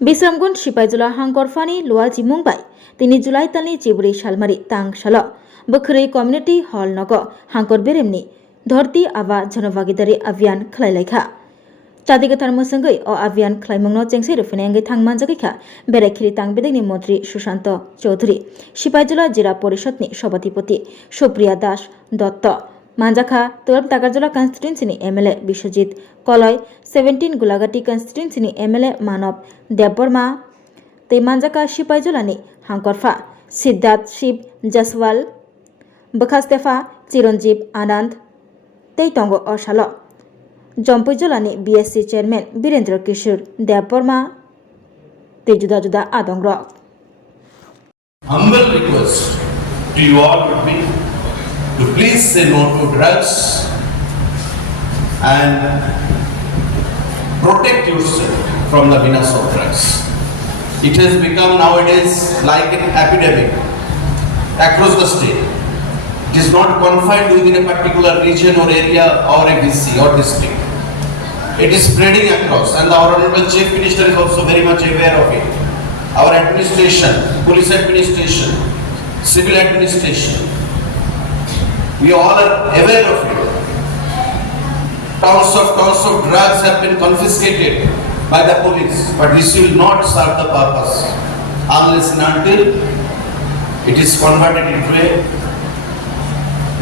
Bisramgun Shipajula Hangkorfani Lua Jimumbai, Tini Julai Tani Chiburi Shalmari Tang Shala, Bukri Community Hall Nogo, Hangkor Birimni, Dhorti Ava Janavagidari Avian Klaileka. Chadigatar Musangai or Avian Klaimuno Chengsi Rufinangi Tangmanjaka, Berekiri Tang Bidini Motri Shushanto, Chaudhuri, Shipajula Jira Porishotni, Shobatipoti, Shopriya Dash, Dotto. Manjaka 12 Tagarjula constituency MLA Bishojit Koloi 17 Gulagati constituency MLA Manop Deborma Te Manjaka Shipajulani Hankorfa Siddharth Shib Jaswal Bakastefa Chiranjeev Anand Te Tongo Oshalo Jompujulani BSC Chairman Birendra Kishore Deborma Te Juda Juda Adongrok. Humble request to you all would be to please say no to drugs and protect yourself from the menace of drugs. It has become nowadays like an epidemic across the state. It is not confined within a particular region or area or a DC or district. It is spreading across, and the Honorable Chief Minister is also very much aware of it. Our administration, police administration, civil administration, we all are aware of it. Tons of drugs have been confiscated by the police, but this will not serve the purpose unless and until it is converted into a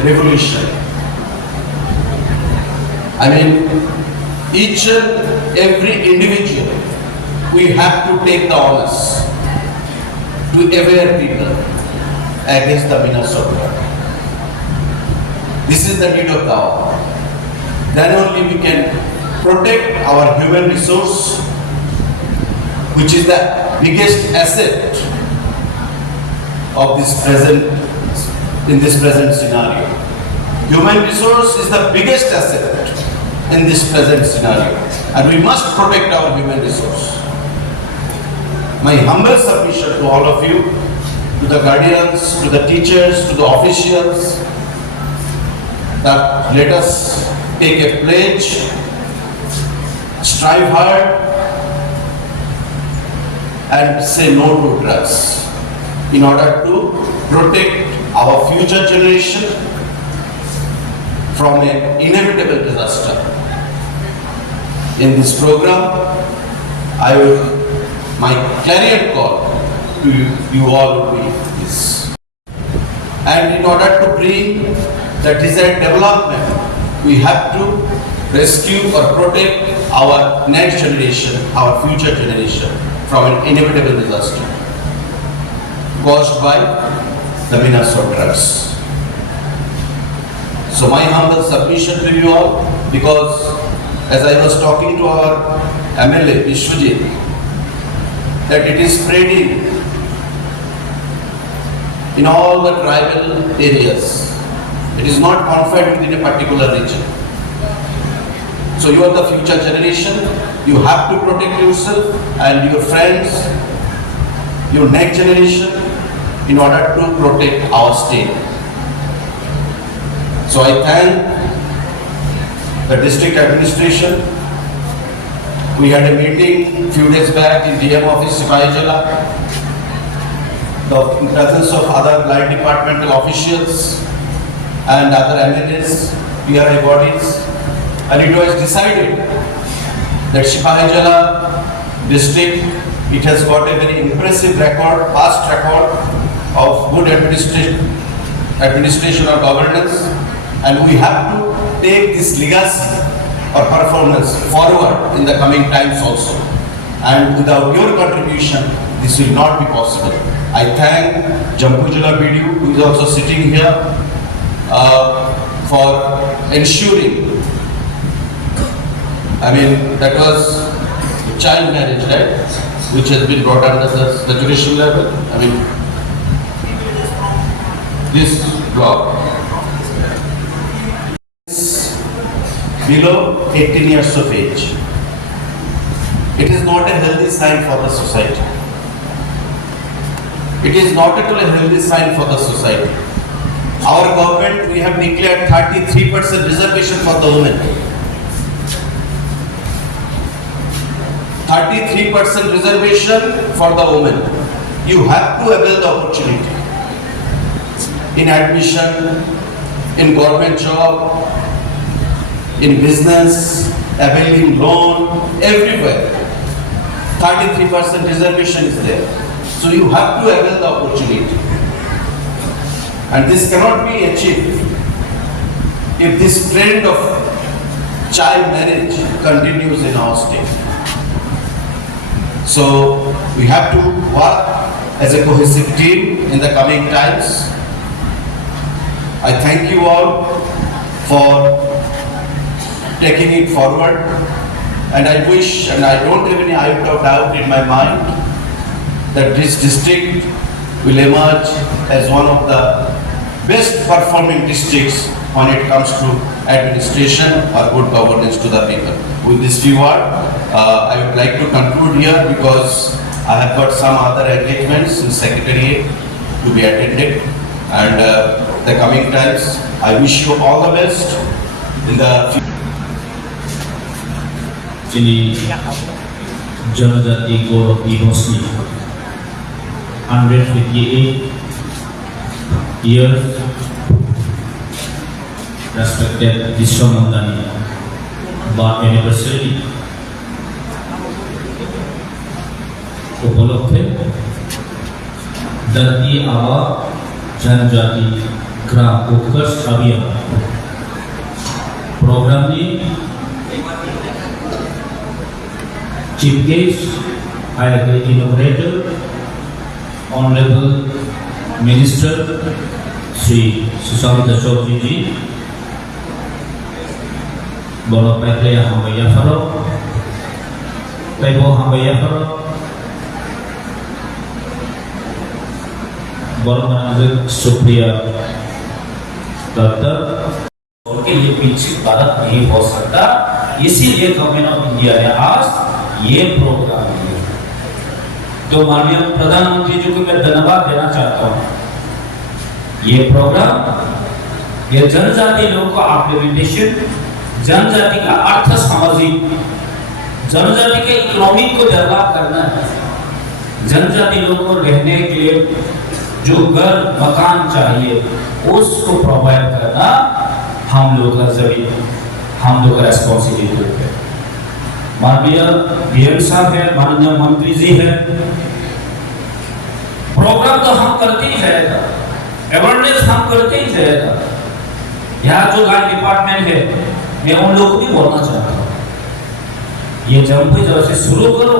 revolution. I mean, each and every individual, we have to take the onus to aware people against the menace of drugs. This is the need of the hour. Then only we can protect our human resource, which is the biggest asset of this present scenario. Human resource is the biggest asset in this present scenario, and we must protect our human resource. My humble submission to all of you, to the guardians, to the teachers, to the officials, that let us take a pledge, strive hard, and say no to drugs in order to protect our future generation from an inevitable disaster. In this program, my clarion call to you all will be this. And in order to bring the desired development, we have to rescue or protect our next generation, our future generation from an inevitable disaster caused by the menace of drugs. So my humble submission to you all, because as I was talking to our MLA Vishwajit, that it is spreading in all the tribal areas. It is not confined within a particular region. So you are the future generation. You have to protect yourself and your friends, your next generation, in order to protect our state. So I thank the district administration. We had a meeting a few days back in DM office, Sipahijala, in presence of other blind departmental officials and other MLAs, PRI bodies, and it was decided that Sipahijala district, it has got a very impressive record, past record of good administration or governance, and we have to take this legacy or performance forward in the coming times also. And without your contribution, this will not be possible. I thank Jampujula BDU, who is also sitting here, for ensuring, that was child marriage, right? Which has been brought under the judicial level. This block is below 18 years of age. It is not a healthy sign for the society. It is not at all a healthy sign for the society. Our government, we have declared 33% reservation for the women. 33% reservation for the women. You have to avail the opportunity in admission, in government job, in business, availing loan, everywhere. 33% reservation is there. So you have to avail the opportunity. And this cannot be achieved if this trend of child marriage continues in our state. So we have to work as a cohesive team in the coming times. I thank you all for taking it forward, and I wish, and I don't have any iota of doubt in my mind, that this district will emerge as one of the best performing districts when it comes to administration or good governance to the people. With this few words, I would like to conclude here because I have got some other engagements in Secretariat to be attended, and the coming times, I wish you all the best in the future. যিনি জনজাতি গৌরব দিবসনি 158 years respected Vishwamandani birth anniversary উপলক্ষে धरती आबा जनजाति ग्राम उत्कर्ष अभियान programme में Chief guest, I am the inaugurator, Honorable Minister Sri Sushant Chaudhary ji, Bolo Paitleya Hambaya Faro, Paibo Hambaya Faro, Bolo Manager Supriya Datta, और के लिए विकसित भारत नहीं हो सकता, इसीलिए गवर्नमेंट ऑफ इंडिया ने आज ये प्रोग्राम है। तो माननीय प्रधानमंत्री जी को मैं धन्यवाद देना चाहता हूँ। ये प्रोग्राम ये जनजाति लोगों को इम्प्लीमेंटेशन, जनजाति का अर्थ सामाजिक, जनजाति के इकोनॉमी को डेवलप करना है, जनजाति लोगों को रहने के लिए जो घर मकान चाहिए उसको प्रोवाइड करना हम लोग का जरिए, हम लोग का रेस्पॉन्सिबिलिटी है। माननीय बीएम साहब है, माननीय मंत्री जी है, प्रोग्राम तो हम करते ही जाएगा, अवेयरनेस हम करते ही जाएगा। यहाँ जो लॉ डिपार्टमेंट है, मैं उन लोगों को भी बोलना चाहता हूँ, ये जम्मू जगह से शुरू करो,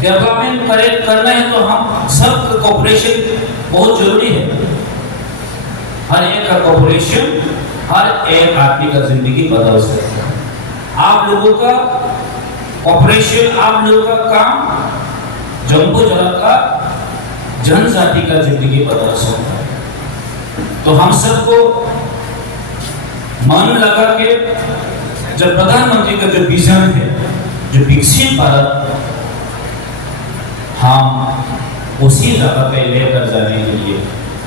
डेवलपमेंट करना है तो हम सब कोऑपरेशन बहुत जरूरी है। हर एक का कोऑपरेशन हर एक आदमी का जिंदगी बदल सकता है। आप लोगों का ऑपरेशन, आप लोगों का काम जम्मू जिला का जनजाति का जिंदगी बदल सकता है। तो हम सबको मन लगा के जब प्रधानमंत्री का जो विजन है, जो विकसित भारत, हम उसी जगह पे लेकर जाने के लिए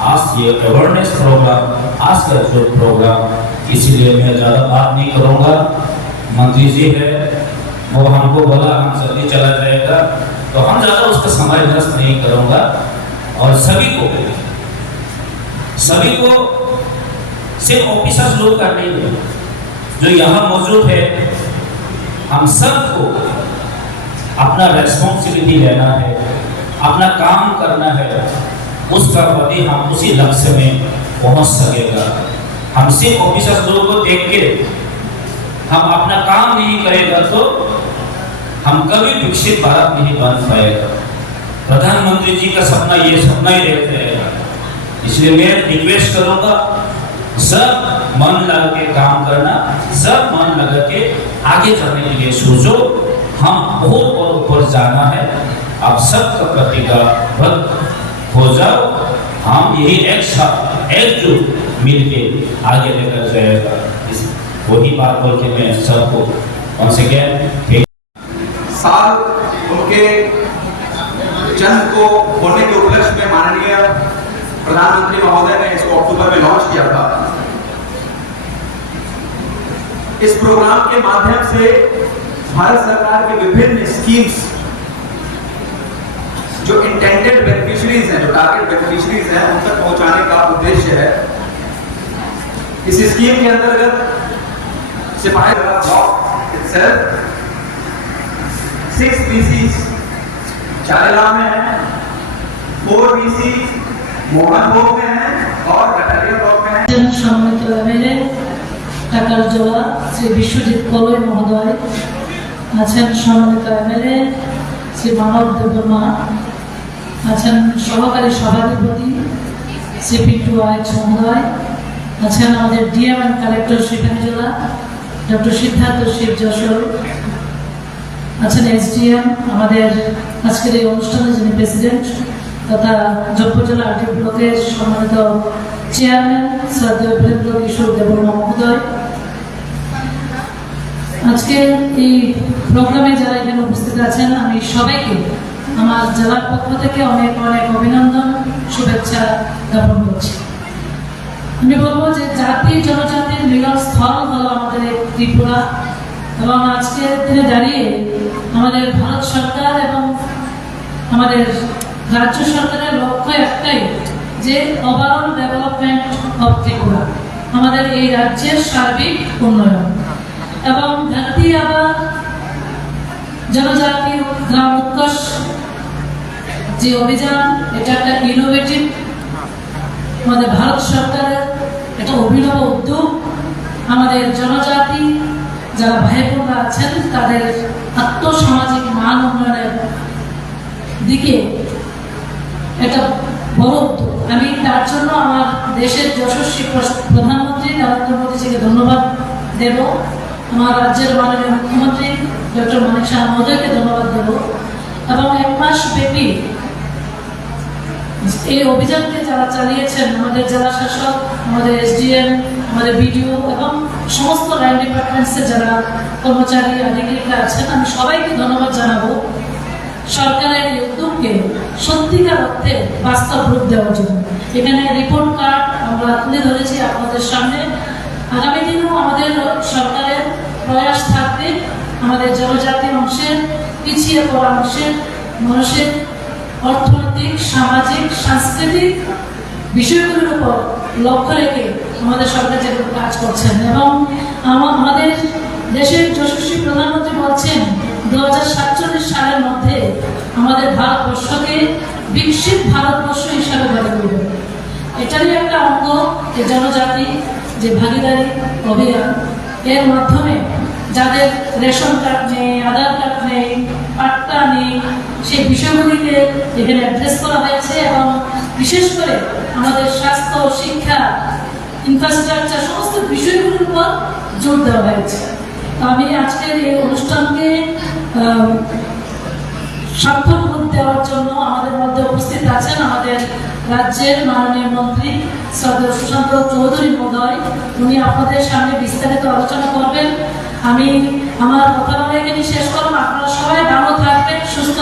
आज ये अवेयरनेस प्रोग्राम, आज का जो प्रोग्राम, इसलिए मैं ज़्यादा बात नहीं करूँगा। मंत्री जी है, वो हमको बोला हम जल्दी चला जाएगा, तो हम ज़्यादा उसका समय नष्ट नहीं करूँगा। और सभी को सिर्फ ऑफिसर्स लोग का नहीं है, जो यहाँ मौजूद है, हम सबको अपना रेस्पॉन्सिबिलिटी लेना है, अपना काम करना है, उसका प्रति हम उसी लक्ष्य में पहुँच सकेगा। हम सिर्फ ऑफिसर्स लोगों को देख के हम अपना काम नहीं करेगा तो हम कभी विकसित भारत नहीं बन पाएगा। प्रधानमंत्री जी का सपना ये सपना ही रह जाएगा। इसलिए मैं रिक्वेस्ट करूंगा, सब मन लगा के काम करना, सब मन लगा के आगे चलने के लिए सोचो। हम बहुत और ऊपर जाना है, आप सबका प्रतिज्ञाबद्ध हो जाओ। हम यही एक साथ एकजुट मिलके आगे लेकर जाएगा। वही बात बोल के मैं सबको once again साल उनके जन्म को होने के उपलक्ष्य में माननीय प्रधानमंत्री महोदय ने इसको अक्टूबर में लॉन्च किया था। इस प्रोग्राम के माध्यम से भारत सरकार के विभिन्न स्कीम्स जो इंटेंडेड बेनिफिशियरीज हैं, जो टारगेट बेनिफिशियरीज हैं, उन तक पहुंचाने का उद्देश्य है। इस स्कीम के अंतर्गत सिपाही ब्लॉक itself 6 BCs चारेला में है, 4 BCs मोहनभोग में है और कटारिया ब्लॉक में है। সম্মানিত এমএলএ টাকারজোড়া শ্রী বিশ্বজিৎ কলই মহোদয় আছেন, সম্মানিত এমএলএ শ্রী মানব দেববর্মা আছেন, সহকারী সভাধিপতি শ্রী পিন্টু আইচ মহোদয় আছেন, আমাদের ডিএম এন্ড কালেক্টর শিবানীজোড়া ডক্টর সিদ্ধার্থ শিব যশোর আছেন, এসডিএম আমাদের আজকের এই অনুষ্ঠানে যিনি প্রেসিডেন্ট তথা জয়পুর জেলা আরটি ব্লকের সম্মানিত চেয়ারম্যান শ্রদ্ধেয় বীরেন্দ্র কিশোর দেববর্মা মহোদয়, আজকে এই প্রোগ্রামে যারা এখানে উপস্থিত আছেন আমি সবাইকে আমার জেলার পক্ষ থেকে অনেক অনেক অভিনন্দন শুভেচ্ছা জ্ঞাপন করছি। আমি বলবো যে জাতি জনজাতির মিলন স্থল হলো আমাদের এই ত্রিপুরা, এবং আজকের দিনে দাঁড়িয়ে আমাদের ভারত সরকার এবং আমাদের রাজ্য সরকারের লক্ষ্য একটাই যে ওভারঅল ডেভেলপমেন্ট অফ ত্রিপুরা, আমাদের এই রাজ্যের সার্বিক উন্নয়ন। এবং ধরতি আবার জনজাতি গ্রাম উৎকর্ষ যে অভিযান, এটা একটা ইনোভেটিভ আমাদের ভারত সরকারের একটা অভিনব উদ্যোগ। আমাদের জনজাতি যারা ভাই বোনরা আছেন তাদের আত্মসামাজিক মান উন্নয়নের দিকে একটা বড় উদ্যোগ। আমি তার জন্য আমার দেশের যশস্বী প্রধানমন্ত্রী নরেন্দ্র মোদীজিকে ধন্যবাদ দেব, আমার রাজ্যের মাননীয় মুখ্যমন্ত্রী ডক্টর মানিক সাহা মহোদয়কে ধন্যবাদ দেব। এবং 1 মাস ব্যাপী এই অভিযানকে যারা চালিয়েছেন আমাদের জেলা শাসক, আমাদের এসডিএম, আমাদের বিডিও এবং সমস্ত ল্যান্ড ডিপার্টমেন্টসের যারা কর্মচারী আধিকারিকরা আছেন, আমি সবাইকে ধন্যবাদ জানাবো সরকারের এই উদ্যোগকে সত্যিকার অর্থে বাস্তব রূপ দেওয়ার জন্য। এখানে রিপোর্ট কার্ড আমরা তুলে ধরেছি আপনাদের সামনে। আগামী দিনেও আমাদের সরকারের প্রয়াস থাকবে আমাদের জনজাতি অংশের, পিছিয়ে পড়া অংশের মানুষের অর্থনৈতিক, সামাজিক, সাংস্কৃতিক বিষয়গুলোর উপর লক্ষ্য রেখে আমাদের সরকার যেগুলো কাজ করছেন। এবং আমাদের দেশের যশস্বী প্রধানমন্ত্রী বলছেন 2047 সালের মধ্যে আমাদের ভারতবর্ষকে বিকশিত ভারতবর্ষ হিসাবে গড়ে তুলবে। এটারই একটা অঙ্গ যে জনজাতি যে ভাগিদারি অভিযান, এর মাধ্যমে যাদের রেশন কার্ড নেই, আধার কার্ড নেই, পাট্টা নেই, সেই বিষয়গুলিকে এখানে অ্যাড্রেস করা হয়েছে। এবং বিশেষ করে আমাদের স্বাস্থ্য, শিক্ষা, ইনফ্রাস্ট্রাকচার সমস্ত বিষয়গুলির উপর জোর দেওয়া হয়েছে। তো আমি আজকের এই অনুষ্ঠানকে সার্থক রূপ দেওয়ার জন্য আমাদের মধ্যে উপস্থিত আছেন আমাদের রাজ্যের মাননীয় মন্ত্রী শ্রদ্ধেয় সুশান্ত চৌধুরী মহোদয়। উনি আপনাদের সামনে বিস্তারিত আলোচনা করবেন। আমি আমার কথা বলে এখানে শেষ করব। আপনারা সবাই ভালো থাকবেন, সুস্থ